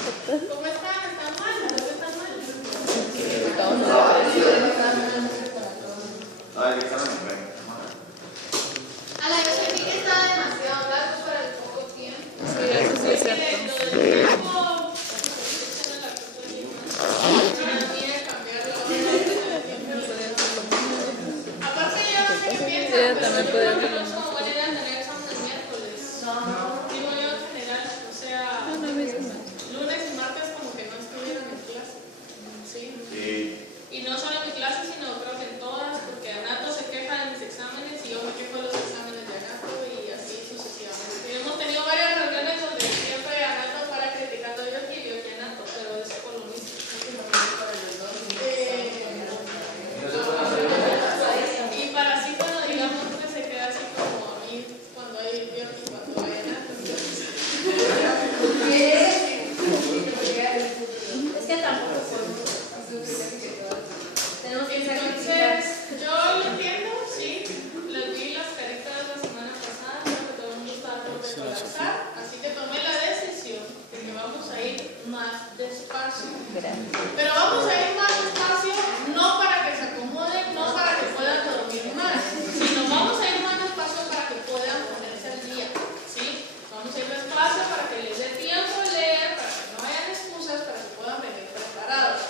¿Cómo están? ¿Están mal? ¿Por qué están mal? Ah, el examen, bueno. A la vez que está demasiado largo para el poco tiempo. Sí, eso sí es cierto. Aparte yo no sé qué piensan, Sí, pero también yo puede creo que ser. no es como buena idea tener examen el miércoles. Digo yo en general, o sea, lunes y martes como que no estuvieron en clase. Sí. Y no solo en mi clase, sino creo que en todas, porque Anato se queja de mis exámenes y yo me quejo de los exámenes de Anato y así sucesivamente. Y hemos tenido varias reuniones donde siempre Anato para criticando yo y yo que Anato, pero es por lo mismo. Y para así cuando digamos que se queda así como a mí cuando hay yo y cuando hay Anato. Es que tampoco podemos. Tenemos que Entonces, yo lo entiendo, sí, les vi las caritas la semana pasada, creo que todo el mundo estaba por colapsar, así que tomé la decisión de que vamos a ir más despacio. Pero vamos a ir más despacio no para que se acomoden, no para que puedan dormir más, sino vamos a ir más despacio para que puedan ponerse al día, ¿sí? Vamos a ir despacio para que les dé tiempo de leer, para que no hayan excusas, para que puedan venir preparados.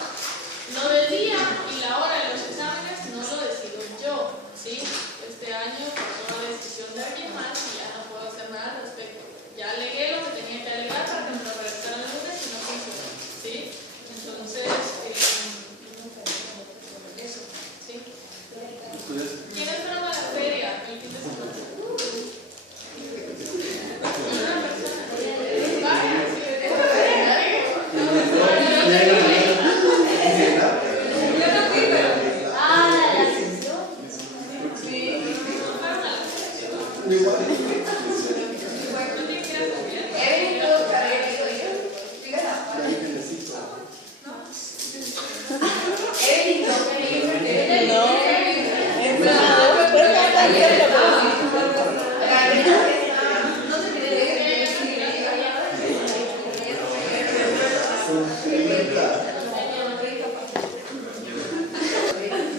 Lo del día y la hora de los exámenes no lo decido yo, ¿sí? Este año pasó la decisión de alguien más y ya no puedo hacer nada al respecto. Ya alegué lo que tenía que alegar para que me lo regresaran el lunes y no funcionó, ¿sí? Entonces, eso, ¿sí? ¿Quiénes fueron a la feria el fin de semana? Una persona. Vaya, sí,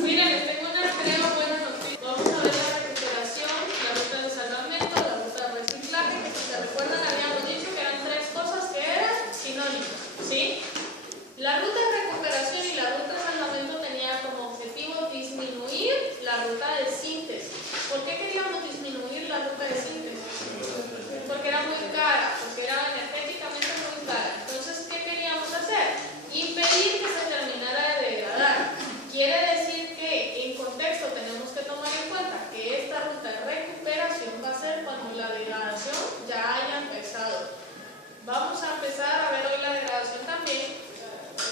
Miren, les tengo una creo buena noticia. Vamos a ver la recuperación, la ruta de salvamento, la ruta de reciclaje, que si se recuerdan habíamos dicho que eran tres cosas que eran sinónimos, ¿sí? La ruta de recuperación y la ruta de salvamento tenían como objetivo disminuir la ruta de síntesis. ¿Por qué queríamos disminuir la ruta de síntesis? Porque era muy cara, porque era energéticamente muy cara. Entonces, ¿qué queríamos hacer? Impedir que se terminara de degradar. Quiere decir que en contexto tenemos que tomar en cuenta que esta ruta de recuperación va a ser cuando la degradación ya haya empezado. Vamos a empezar a ver hoy la degradación también.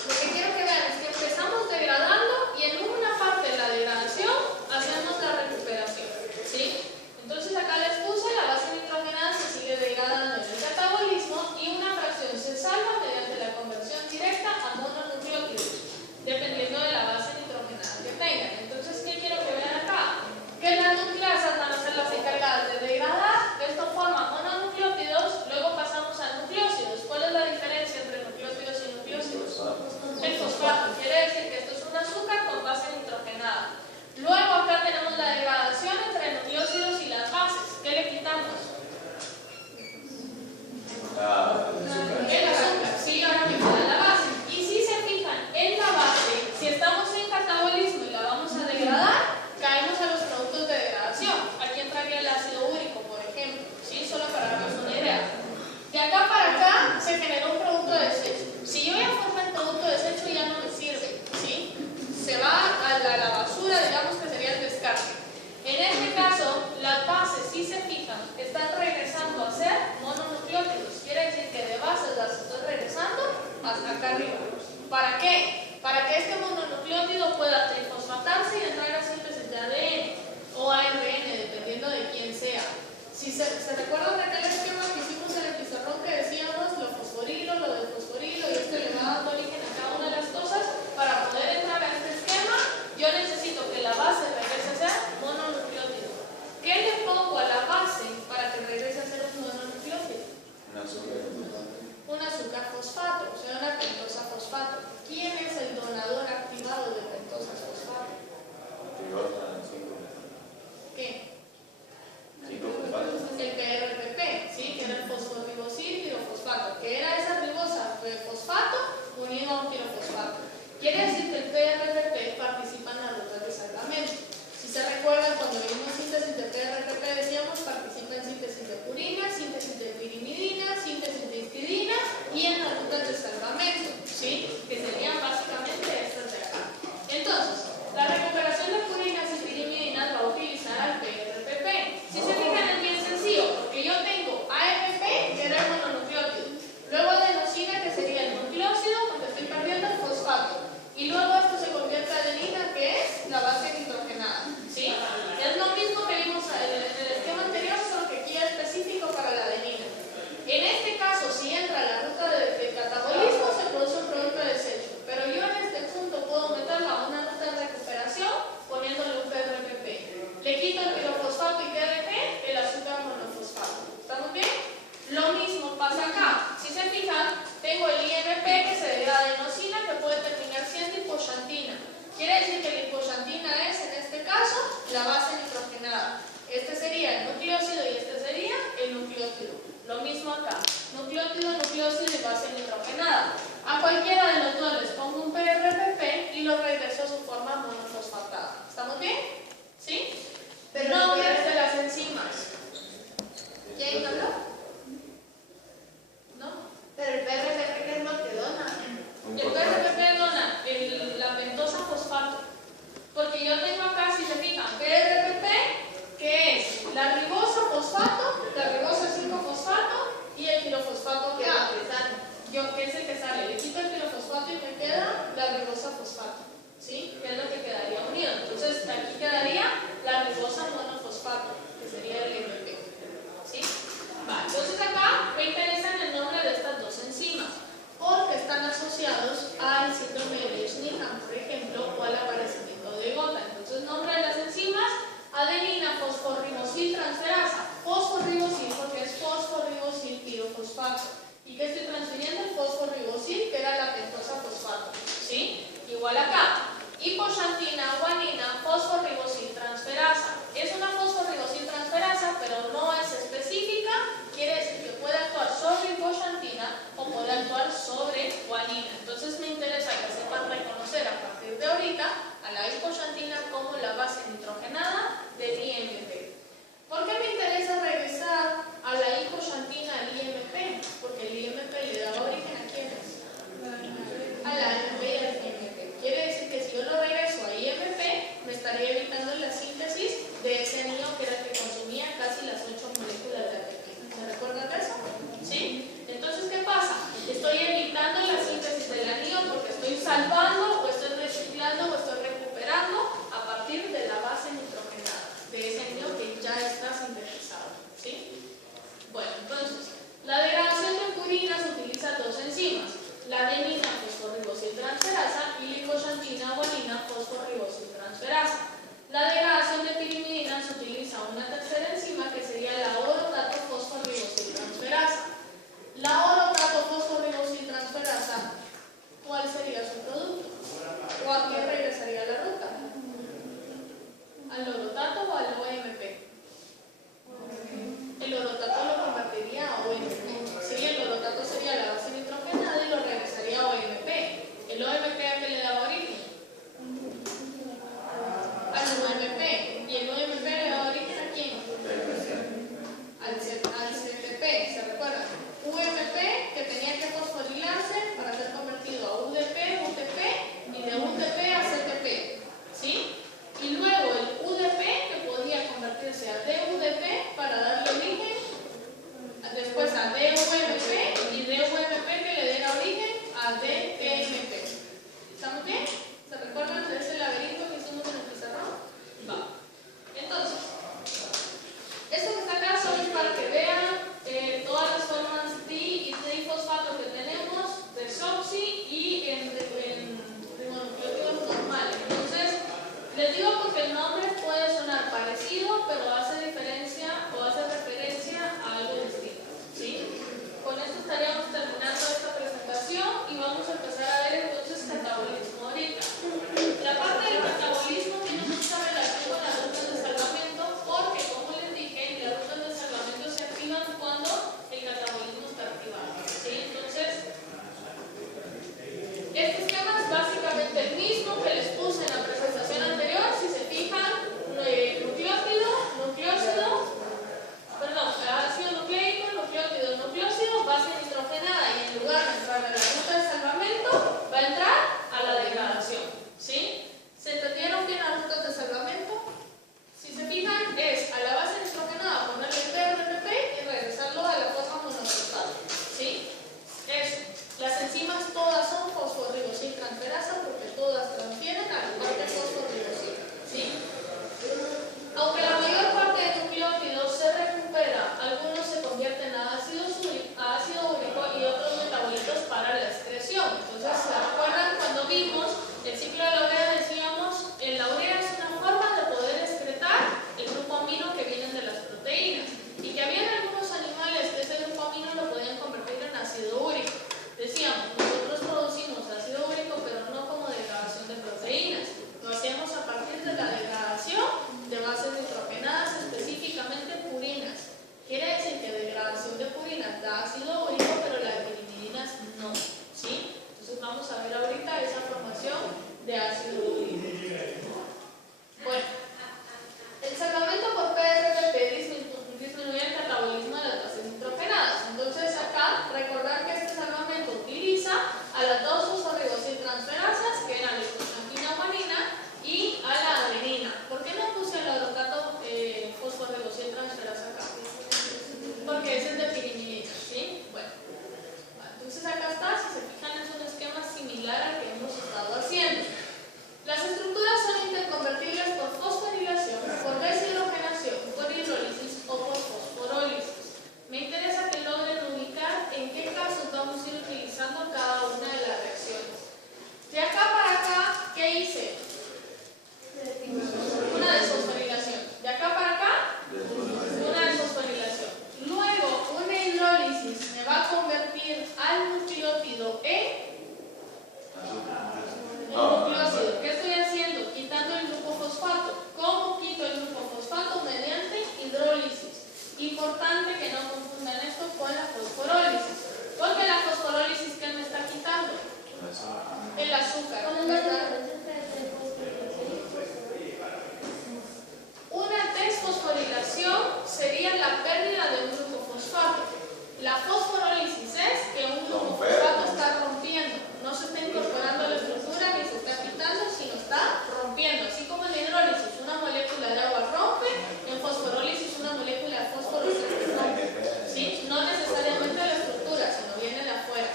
Lo que quiero que vean es que empezamos degradando y en una parte de la degradación hacemos la recuperación, ¿sí? Entonces acá les puse la base nitrogenada se sigue degradando en el catabolismo y una fracción se salva mediante la conversión directa a mononucleótidos, dependiendo de la base nitrogenada que tengan. Entonces, ¿qué quiero que vean acá? Que las nucleasas van a ser las encargadas de degradar, esto forma mononucleótidos, luego pasamos a nucleósidos. ¿Cuál es la diferencia entre nucleótidos y nucleósidos? El fosfato, quiere decir que esto es un azúcar con base nitrogenada. Luego acá tenemos la degradación entre nucleósidos y las bases. ¿Qué le quitamos? El azúcar, sí, ahora me queda la base. Y si se fijan en la base, si estamos en catabolismo y la vamos a degradar, caemos a los productos de degradación. Aquí entraría el ácido úrico, por ejemplo, ¿sí? Solo para darnos una idea. De acá para acá se generó un producto de desecho. Si yo ya formé el producto de desecho, ya no me sirve, ¿sí? Se va a la basura, digamos que sería el descarte. En este caso, las bases, si se fijan, están regresando a ser mononucleótidos. Quiere decir que de bases las estoy regresando hasta acá arriba. ¿Para qué? Para que este mononucleótido pueda trifosfatarse y entrar a síntesis de ADN o ARN, dependiendo de quién sea. Si se recuerdan de aquel esquema que hicimos en el pizarrón que decíamos lo fosforilo, lo del fosforilo y esto le va dando origen a cada una de las cosas, para poder entrar a este esquema, yo necesito que la base regrese a ser mononucleótido. ¿Qué le pongo a la base para que regrese a ser un mononucleótido? Un azúcar fosfato, o sea, pasa acá? Si se fijan, tengo el IMP que se deriva de adenosina que puede terminar siendo hipoxantina. Quiere decir que la hipoxantina es, en este caso, la base nitrogenada. Este sería el nucleósido y este sería el nucleótido. Lo mismo acá, nucleótido, nucleósido y base nitrogenada. A cualquiera de los dos les pongo un PRPP y lo regreso a su forma monofosfatada. ¿Estamos bien? ¿Sí? Pero nombres de las enzimas. ¿Quién habló? ¿No? Pero el PRPP que es lo que dona. El PRPP dona la pentosa fosfato. Porque yo tengo acá, si se fijan, PRPP, que es la ribosa fosfato, la ribosa 5-fosfato y el pirofosfato que Ya, que es el que sale. Le quito el pirofosfato y me queda la ribosa fosfato. ¿Sí? Que es lo que quedaría unido. Entonces, aquí quedaría la ribosa monofosfato, que sería el MP. ¿Sí? Vale, entonces acá me interesan el nombre de estas dos enzimas, porque están asociados al síndrome de Lesch-Nyhan, por ejemplo, o al aparecimiento de gota. Entonces, nombre de las enzimas, adenina fosforribosil transferasa. Fosforribosil porque es fosforribosil pirofosfato. ¿Y qué estoy transfiriendo? El fosforribosil, que era la pentosa fosfato. ¿Sí? Igual acá. Hipoxantina, guanina, fosforribosil ácido úrico, pero las pirimidina no, ¿sí? Entonces vamos a ver ahorita esa formación de ácido úrico. Bueno, el salvamento por PRP disminuye el catabolismo de las bases nitrogenadas. Entonces acá, recordar que este salvamento utiliza a las 2-fosforibosiltransferasas, que eran la isoxantina guanina, y a la adenina. ¿Por qué no puse el orotato fosforibosiltransferasa acá? Porque ese es de pirimidina, ¿sí? Bueno, entonces acá está, si se fijan, es un esquema similar al que hemos estado haciendo. Las estructuras son interconvertibles por fosforilación, por deshidrogenación, por hidrólisis o por fosforólisis. Me interesa que logren ubicar en qué casos vamos a ir utilizando cada una de las reacciones. De acá para acá, ¿qué hice? Una desfosforilación. De acá para acá, una desfosforilación. Luego, una hidrólisis me va a convertir al nucleótido en nucleósido. ¿Qué estoy haciendo? Quitando el grupo fosfato. ¿Cómo quito el grupo fosfato? Mediante hidrólisis. Importante que no confundan esto con la fosforólisis. Porque la fosforólisis, ¿qué me está quitando? El azúcar, ¿verdad? Una desfosforilación sería la pérdida de un grupo fosfato. La fosforólisis es que un grupo fosfato está rompiendo, no se está incorporando a la estructura ni se está quitando, sino está rompiendo. Así como en la hidrólisis una molécula de agua rompe, en fosforólisis una molécula de fósforo se rompe. ¿Sí? No necesariamente la estructura, sino viene de afuera.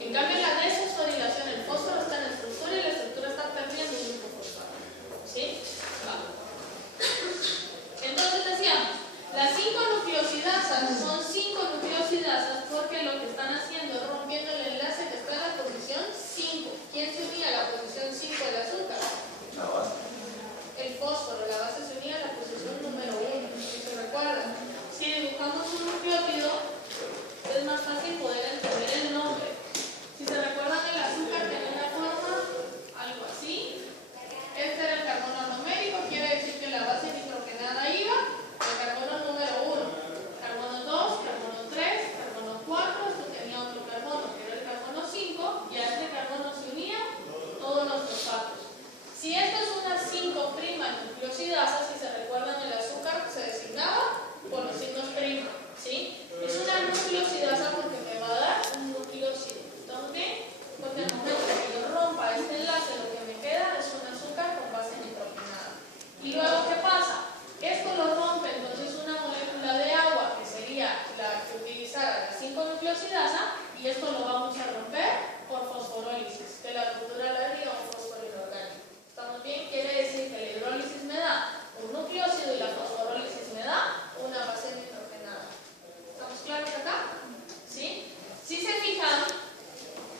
En cambio, en la desfosforilación el fósforo está en la estructura y la estructura está perdiendo un grupo fosfato. ¿Sí? Va. Entonces decíamos, las 5 nucleosidasas son 5 nucleosidasas porque lo que están haciendo es rompiendo el enlace que está en la posición 5. ¿Quién se unía a la posición 5 del azúcar? La base. El fósforo, la base se unía a la posición número 1. Si se recuerdan, si dibujamos un nucleótido, es más fácil poder entender el nombre. Si se recuerdan, el azúcar tenía una forma, algo así. Este era el carbono numérico, quiere decir que la base nitrogenada iba el carbono número 1, carbono 2, carbono 3, carbono 4, esto tenía otro carbono que era el carbono 5, y a este carbono se unían todos los fosfatos. Si esto es una 5' nucleosidasa, si se recuerdan, el azúcar se designaba por los signos prima, ¿sí? Es una nucleosidasa porque me va a dar un nucleósido. ¿Estamos bien? Porque al momento que yo rompa este enlace, lo que me queda es un azúcar con base nitrogenada. Y luego, ¿qué pasa? Esto lo rompe entonces una molécula de agua, que sería la que utilizara la 5-nucleosidasa, y esto lo vamos a romper por fosforólisis, que la ruptura la haría un fósforo inorgánico. ¿Estamos bien? Quiere decir que la hidrólisis me da un nucleósido y la fosforólisis me da una base nitrogenada. ¿Estamos claros acá? ¿Sí? Si se fijan,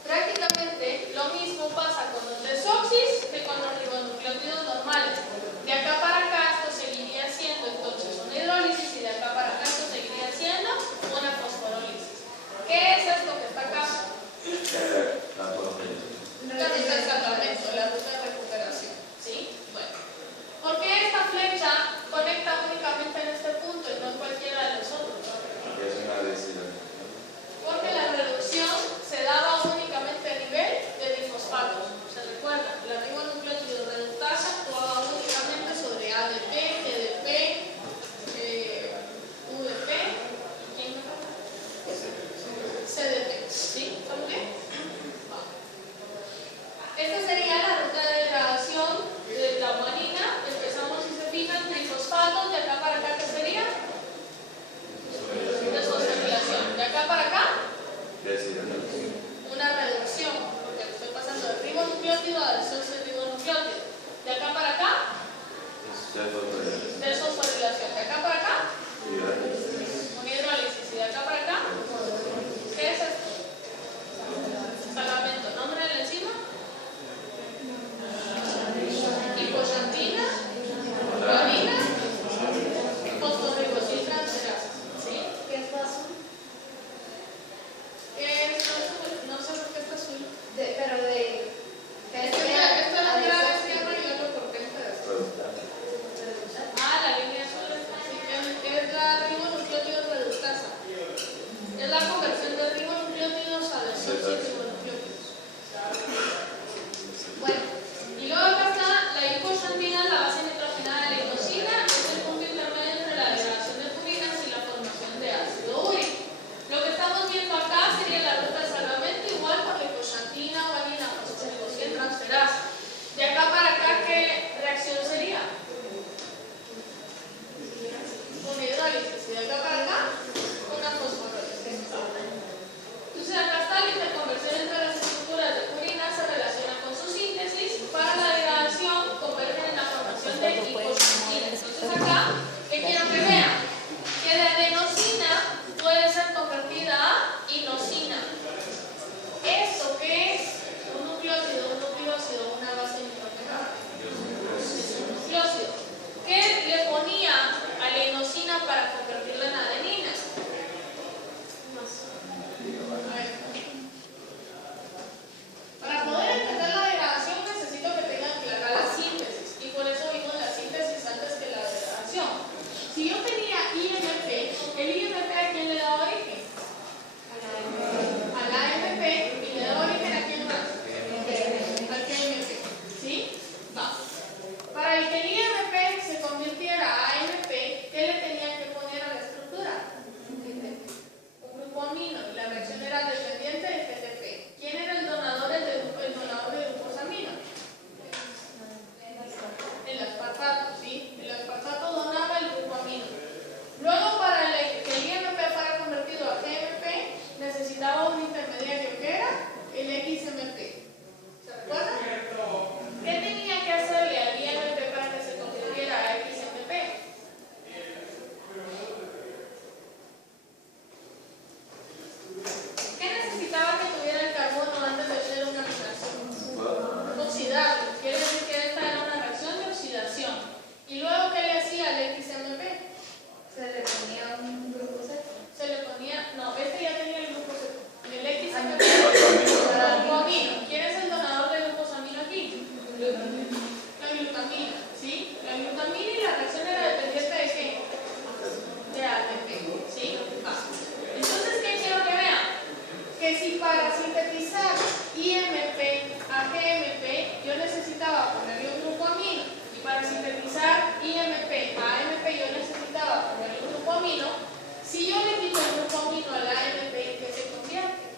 prácticamente lo mismo pasa con los desoxis que con los ribonucleótidos normales. De acá para acá esto seguiría siendo entonces una hidrólisis y de acá para acá esto seguiría siendo una fosforólisis. ¿Qué es esto que está acá? La ruta de salvamento, la ruta de recuperación. ¿Sí? Bueno. ¿Por qué esta flecha? Por que si para sintetizar IMP a GMP yo necesitaba ponerle un grupo amino y para sintetizar IMP a AMP yo necesitaba ponerle un grupo amino, si yo le quito el grupo amino a la AMP, ¿en qué se convierte?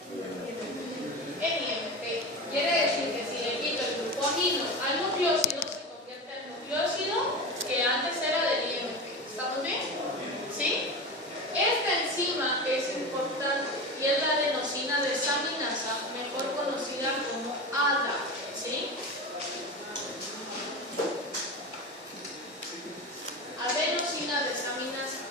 En IMP. Quiere decir que si le quito el grupo amino al nucleósido, se convierte en nucleósido que antes era del IMP. ¿Estamos bien? ¿Sí? Esta enzima es importante y es la adenosina desaminasa, mejor conocida como ADA. ¿Sí? Adenosina desaminasa.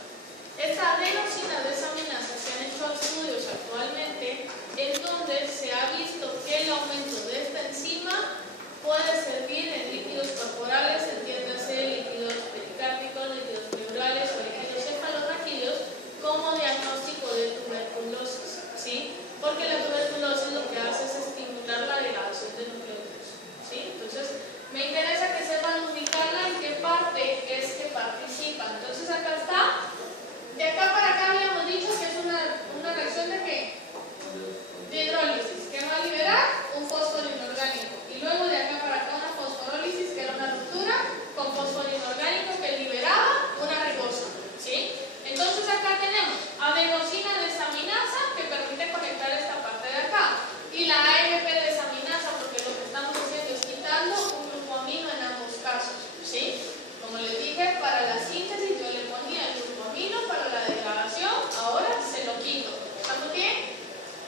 Esta adenosina desaminasa se han hecho estudios actualmente en donde se ha visto que el aumento de esta enzima puede servir en líquidos corporales, entiéndase líquidos pericárticos, líquidos pleurales o líquidos cefalorraquídeos, como diagnóstico de tuberculosis, ¿sí? Porque la tuberculosis lo que hace es estimular la degradación de nucleótidos, ¿sí? Entonces, me interesa que sepan ubicarla en qué parte es que participa. Entonces, acá está. De acá para acá habíamos dicho que es una reacción de ¿qué? De hidrólisis, que va a liberar un fósforo inorgánico. Y luego de acá para acá una fosforólisis, que era una ruptura con fósforo inorgánico que liberaba una ribosa, ¿sí? Entonces acá tenemos adenosina desaminasa que permite conectar esta parte de acá y la AMP desaminasa porque lo que estamos haciendo es quitando un grupo amino en ambos casos, ¿sí? Como les dije, para la síntesis yo le ponía el grupo amino, para la degradación ahora se lo quito. ¿Estamos bien?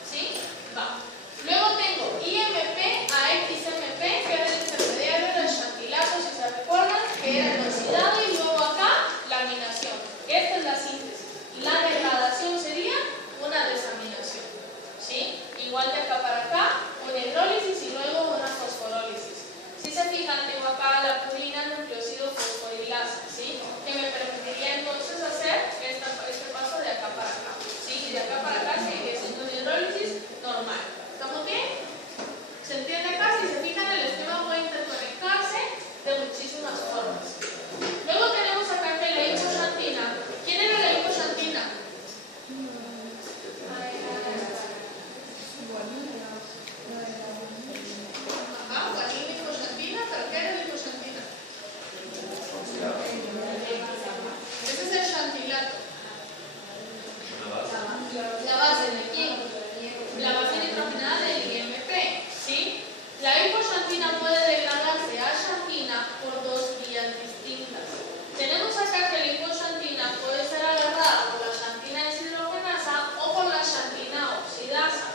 ¿Sí? Va. Luego tengo IMP a XMP, que era el intermediario del xantilato, si se recuerdan, que era el oxidado y luego acá laminación. Esta es la síntesis. La degradación sería una desaminación, ¿sí? Igual de acá para acá, una hidrólisis y luego una fosforólisis. Si se fijan, tengo acá la purina nucleósido fosforilasa, ¿sí? Que me permitiría entonces hacer este paso de acá para acá, ¿sí? Y de acá para acá sigue siendo una hidrólisis normal. ¿Estamos bien? ¿Se entiende acá? Si se fijan, el esquema puede interconectarse de muchísimas formas. Luego tenemos acá que la hipoxantina. ¿Quién era la hipoxantina? Ajá, guanina hipoxantina, ¿pero qué era la hipoxantina? Ese es el xantilato. La base de quién? La base nitrogenada del IMP, ¿sí? La hipoxantina puede degradarse a xantina por dos vías distintas. Tenemos acá que la hipoxantina puede ser agarrada por la xantina deshidrogenasa o por la xantina oxidasa.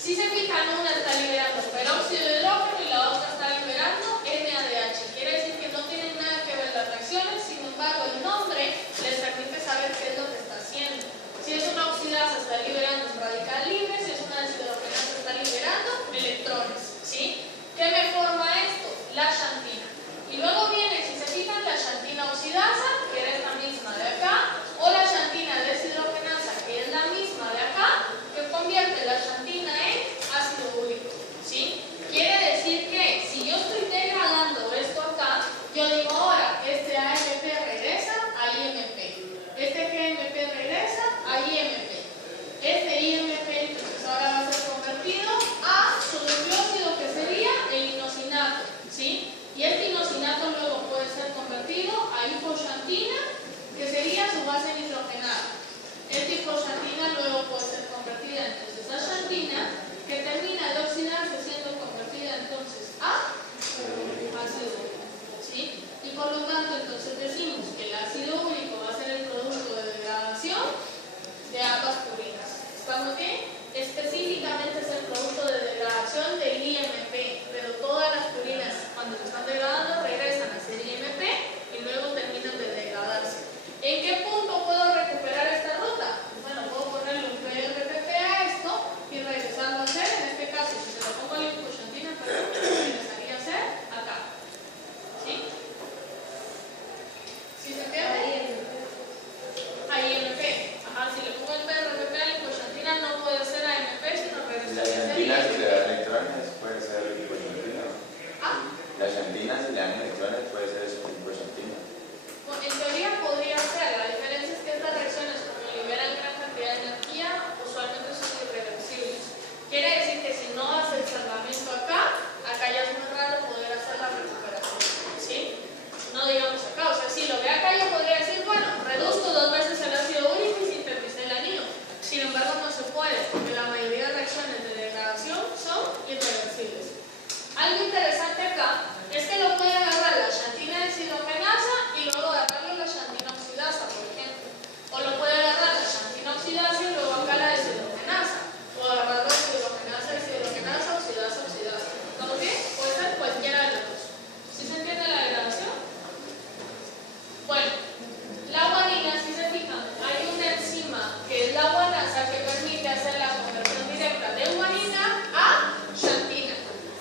Si se fijan, una está liberando peróxido de hidrógeno y la otra está liberando NADH. Quiere decir que no tienen nada que ver las reacciones, sin embargo el nombre les permite saber qué es lo que está haciendo. Si es una oxidasa está liberando un radical libre, si es una deshidrogenasa está liberando electrones, ¿sí? ¿Qué me forma esto? La xantina. Y luego viene, si se fijan, la xantina oxidasa, que era esta misma de acá, o la xantina deshidrogenasa, que es la misma de acá, que convierte la xantina en ácido úrico, ¿sí? Quiere decir que si yo estoy degradando esto acá, yo digo ahora, este AMP regresa a IMP, este GMP regresa a IMP, este algo interesante acá es que lo puede agarrar la xantina deshidrogenasa y luego agarrarle la xantina oxidasa, por ejemplo. O lo puede agarrar la xantina oxidasa y luego acá la deshidrogenasa. O agarrar la deshidrogenasa, oxidasa, oxidasa. ¿Estamos bien? Puede ser cualquiera de las dos. ¿Sí se entiende la degradación? Bueno, la guanina, si se fijan, hay una enzima que es la guanasa que permite hacer la conversión directa de guanina a xantina.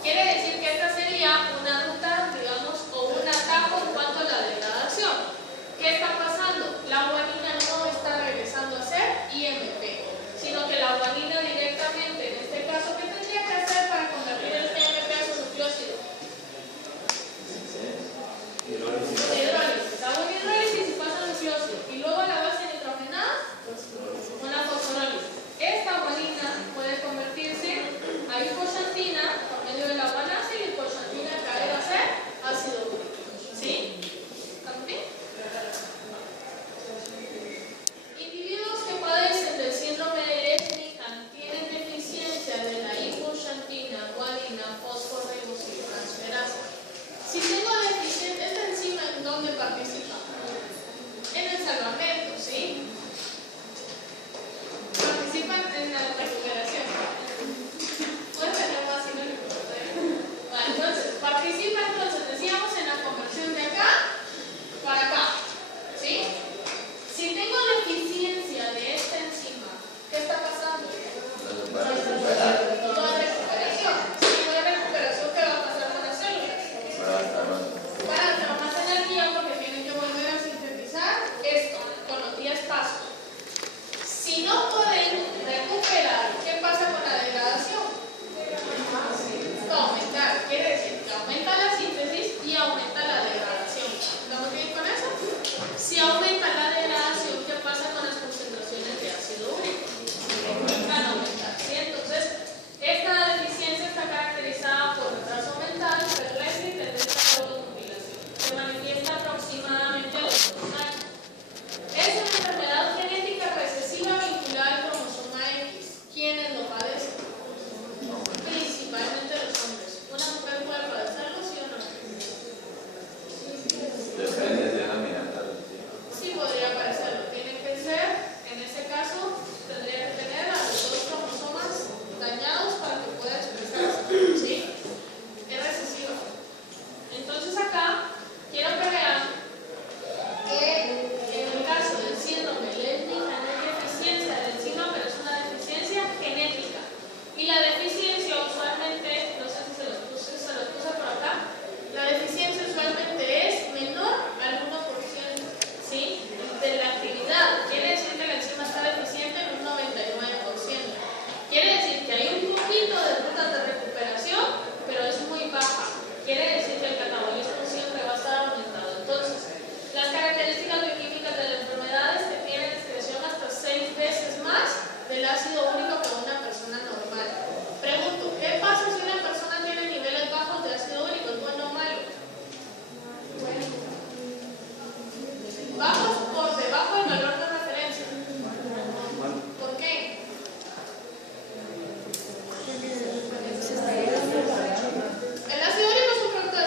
Quiere decir que esta sería una ruta, digamos, o un atajo en cuanto a la degradación. ¿Qué está pasando? La guanina no está regresando a ser IMP, sino que la guanina directamente, en este caso, ¿qué tendría que hacer para convertir el IMP a su nucleósido? Hidrólisis. Hago una hidrólisis y pasa al nucleósido. Y luego a la base nitrogenada, una fosforólisis. Esta guanina puede convertirse a hipoxantina por medio de la guanasa y la hipoxantina caer a ser ácido úrico. ¿Sí? ¿Estamos bien? Individuos que padecen del síndrome de Lesch-Nyhan tienen deficiencia de la hipoxantina, guanina, fosforribosiltransferasa. Si tengo deficiencia, esta enzima, ¿en dónde participa? En el salvamento, ¿sí? Participan en la recuperación. Puede tener más si no le importa. Vale, entonces, participa decíamos en la conversión de acá para acá, ¿sí? Si tengo deficiencia de esta enzima, ¿qué está pasando? No hay recuperación. Si no hay recuperación, ¿qué va a pasar con las células? Van a tener más energía porque tienen que volver a sintetizar esto con los 10 pasos. Si no pueden recuperar, ¿qué pasa con la degradación? Va a aumentar. Quiere decir que aumenta la síntesis y aumenta la degradación. ¿Estamos bien con eso? Si aumenta la degradación, ¿qué pasa con las concentraciones de ácido úrico? Van a aumentar, ¿sí? Entonces, esta deficiencia está caracterizada por retraso mental, terrestre y tendencia a automutilación. Se manifiesta aproximadamente a los 2 años. Es una enfermedad genética recesiva vinculada al cromosoma X. ¿Quiénes lo padecen? Principalmente los hombres. ¿Una mujer puede padecerlo, sí o no? Depende de la mirada. Sí podría padecerlo. Tiene que ser, en ese caso, tendría que tener a los 2 cromosomas dañados para que pueda expresarse. ¿Sí? Es recesiva. Entonces acá, quiero que vean que en el caso del síndrome Lesch-Nyhan no hay deficiencia de enzima, pero es una deficiencia genética. Y la deficiencia usualmente, no sé si se los puse por acá, la deficiencia usualmente es menor al 1%, ¿sí? De la actividad. Quiere decir que la enzima está deficiente en un 99%. Quiere decir que hay un poquito de rutas de recuperación, pero es muy baja. Quiere decir que el catabolismo siempre va a estar aumentado. Entonces, las características bioquímicas de la enfermedad es que tienen excreción hasta 6 veces más del ácido úrico que una persona normal. Pregunto, ¿qué pasa si una persona tiene niveles bajos de ácido úrico? ¿Es bueno o malo? Bueno. Bajos por debajo del valor de referencia. ¿Por qué? El ácido úrico es un producto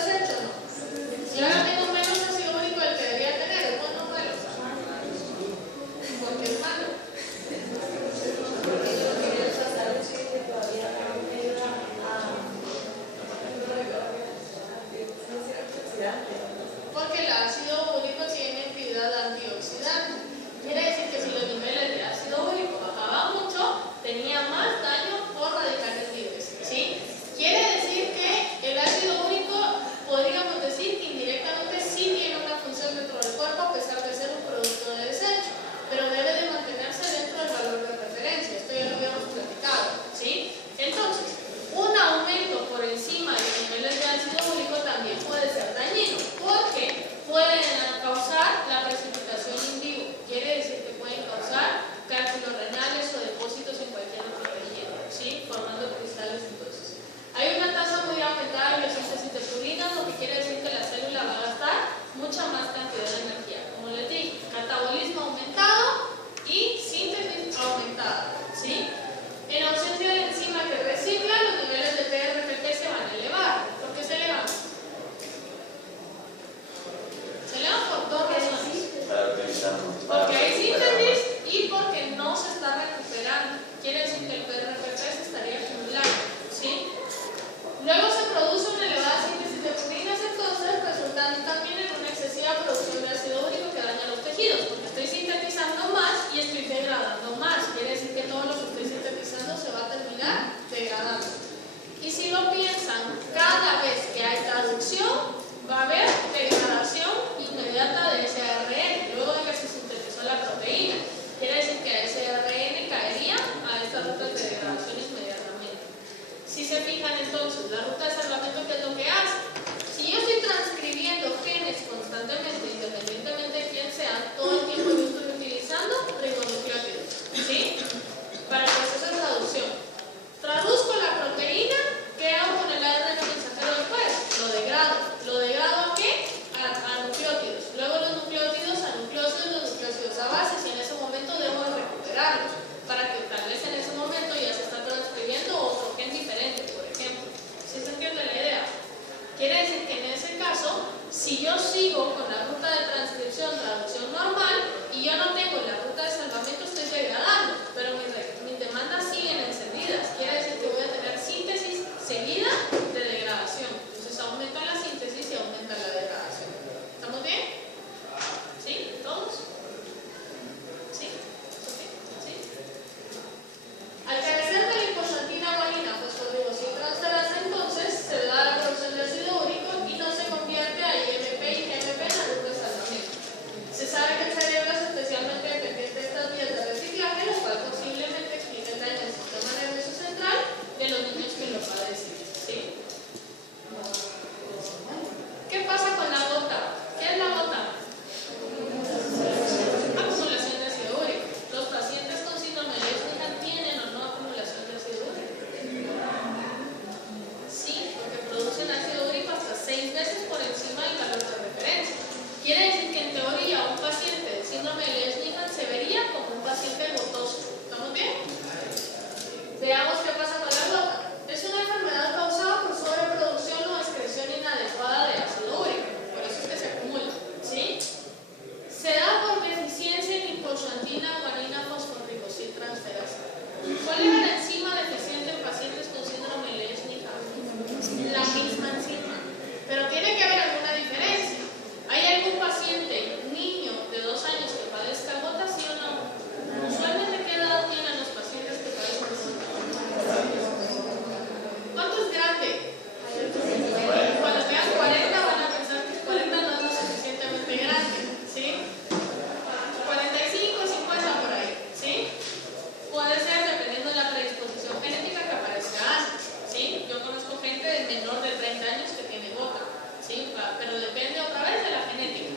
entonces, la ruta de salvamento, ¿qué es lo que hace? Si yo estoy transcribiendo genes constantemente, independientemente de quién sea, todo el tiempo yo estoy utilizando ribonucleótidos, ¿sí? Para el proceso de traducción. Traduzco la proteína, ¿qué hago con el ARN mensajero después? Lo degrado. ¿Lo degrado a qué? A nucleótidos. Luego los nucleótidos a nucleósidos, los nucleósidos a bases, y en ese momento debo recuperarlos, para que tal vez en ese momento ya se está transcribiendo otro gen diferente, por ejemplo. ¿Sí se entiende la idea? Quiere decir que en ese caso, si yo sigo con la ruta de transcripción, traducción normal, y yo no tengo la ruta de salvamento, estoy degradando, pero mis demandas siguen encendidas. Quiere decir que voy a tener síntesis seguida de degradación. Entonces aumenta la síntesis y aumenta la degradación. ¿Estamos bien? ¿Sí? ¿Todos? ¿Sí? ¿Sí? Al carecer de lipoxantina guanina fosforibosiltransferasa, entonces se da la producción de ácido úrico y no se convierte a IMP y GMP en la ruta de salvamento. Se sabe que el cerebro es especialmente dependiente de estas vías de reciclaje, lo cual posiblemente explica el daño del sistema nervioso central de los niños que lo padecen. ¿Sí? ¿Qué pasa con la gota? ¿Qué es la gota? Acumulación de ácido úrico. Los pacientes con síndrome de Leigh-Hunt tienen o no acumulación de ácido úrico. Sí, porque producen ácido úrico hasta 6 veces por encima del valor de referencia. Quiere decir que en teoría un paciente de síndrome de Leigh-Hunt se vería como un paciente gotoso. ¿Estamos bien? Veamos qué pasa con la gota. Es una enfermedad causada por sobreproducción o excreción inadecuada de ácido úrico. Por eso es que se acumula. ¿Sí? Se da por deficiencia en lipoxantina guanina fosforibosiltransferasa. ¿Cuál es la enzima deficiente en pacientes con síndrome de Leigh-Hunt? La misma enzima. Pero tiene que haber alguna diferencia. ¿Hay algún paciente, niño de 2 años que padezca gota, sí o no? Usualmente, ¿qué edad tienen los pacientes que padecen gota? ¿Cuánto es grande? Cuando tengan 40 van a pensar que 40 no es lo suficientemente grande, ¿sí? 45, 50 por ahí, ¿sí? Puede ser dependiendo de la predisposición genética que aparezca antes, ¿sí? Yo conozco gente de menor de 30 años que tiene gota, ¿sí? Pero depende otra vez de la genética.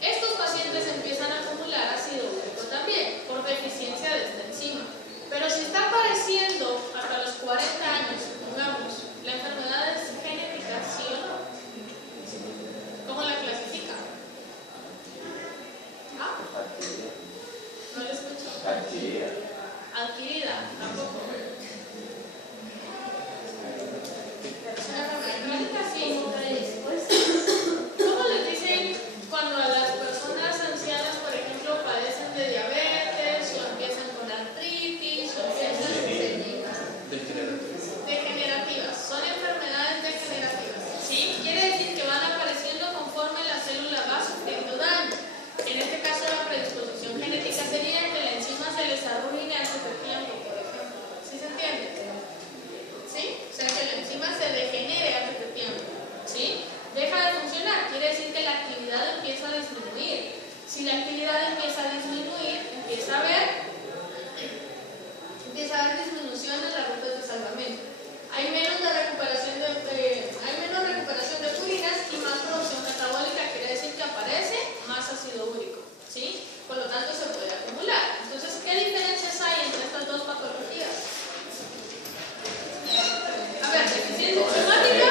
Estos pacientes empiezan a acumular ácido úrico también por deficiencia de esta enzima. Pero si está apareciendo hasta los 40 años, pongamos, la enfermedad es genética, ¿sí o no? ¿Cómo la clasifica? ¿Ah? ¿No lo escucho? Adquirida. Adquirida, tampoco. ¿Es una enfermedad crónica? Sí. ¿Cómo les dicen cuando a las personas ancianas, por ejemplo, padecen de diabetes o empiezan con artritis o empiezan degenerativas? Son enfermedades degenerativas, ¿sí? Quiere decir que van apareciendo conforme la célula va sufriendo daño. En este caso, la predisposición genética sería que la enzima se les arruine antes del tiempo, por ejemplo. ¿Sí se entiende? ¿Sí? O sea, que la enzima se degenere antes del tiempo, ¿sí? Deja de funcionar, quiere decir que la actividad empieza a disminuir. Si la actividad empieza a disminuir, empieza a haber disminución en las rutas de salvamento. Hay menos recuperación de purinas y más producción metabólica, quiere decir que aparece más ácido úrico, ¿sí? Por lo tanto se puede acumular. Entonces, ¿qué diferencias hay entre estas dos patologías? A ver, deficiencia enzimática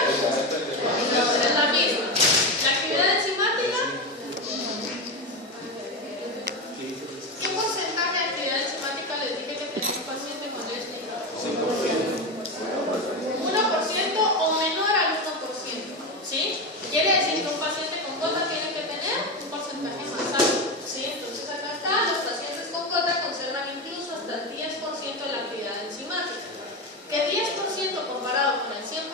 es la misma. La actividad enzimática, ¿qué porcentaje de actividad enzimática les dije que tenía un paciente con Leigh-Hunt? 1% o menor al 1%, ¿sí? Quiere decir que un paciente con gota tiene que tener un porcentaje más alto, ¿sí? Entonces acá está, los pacientes con gota conservan incluso hasta el 10% de la actividad enzimática. Que 10% comparado con el 100%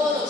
Todos.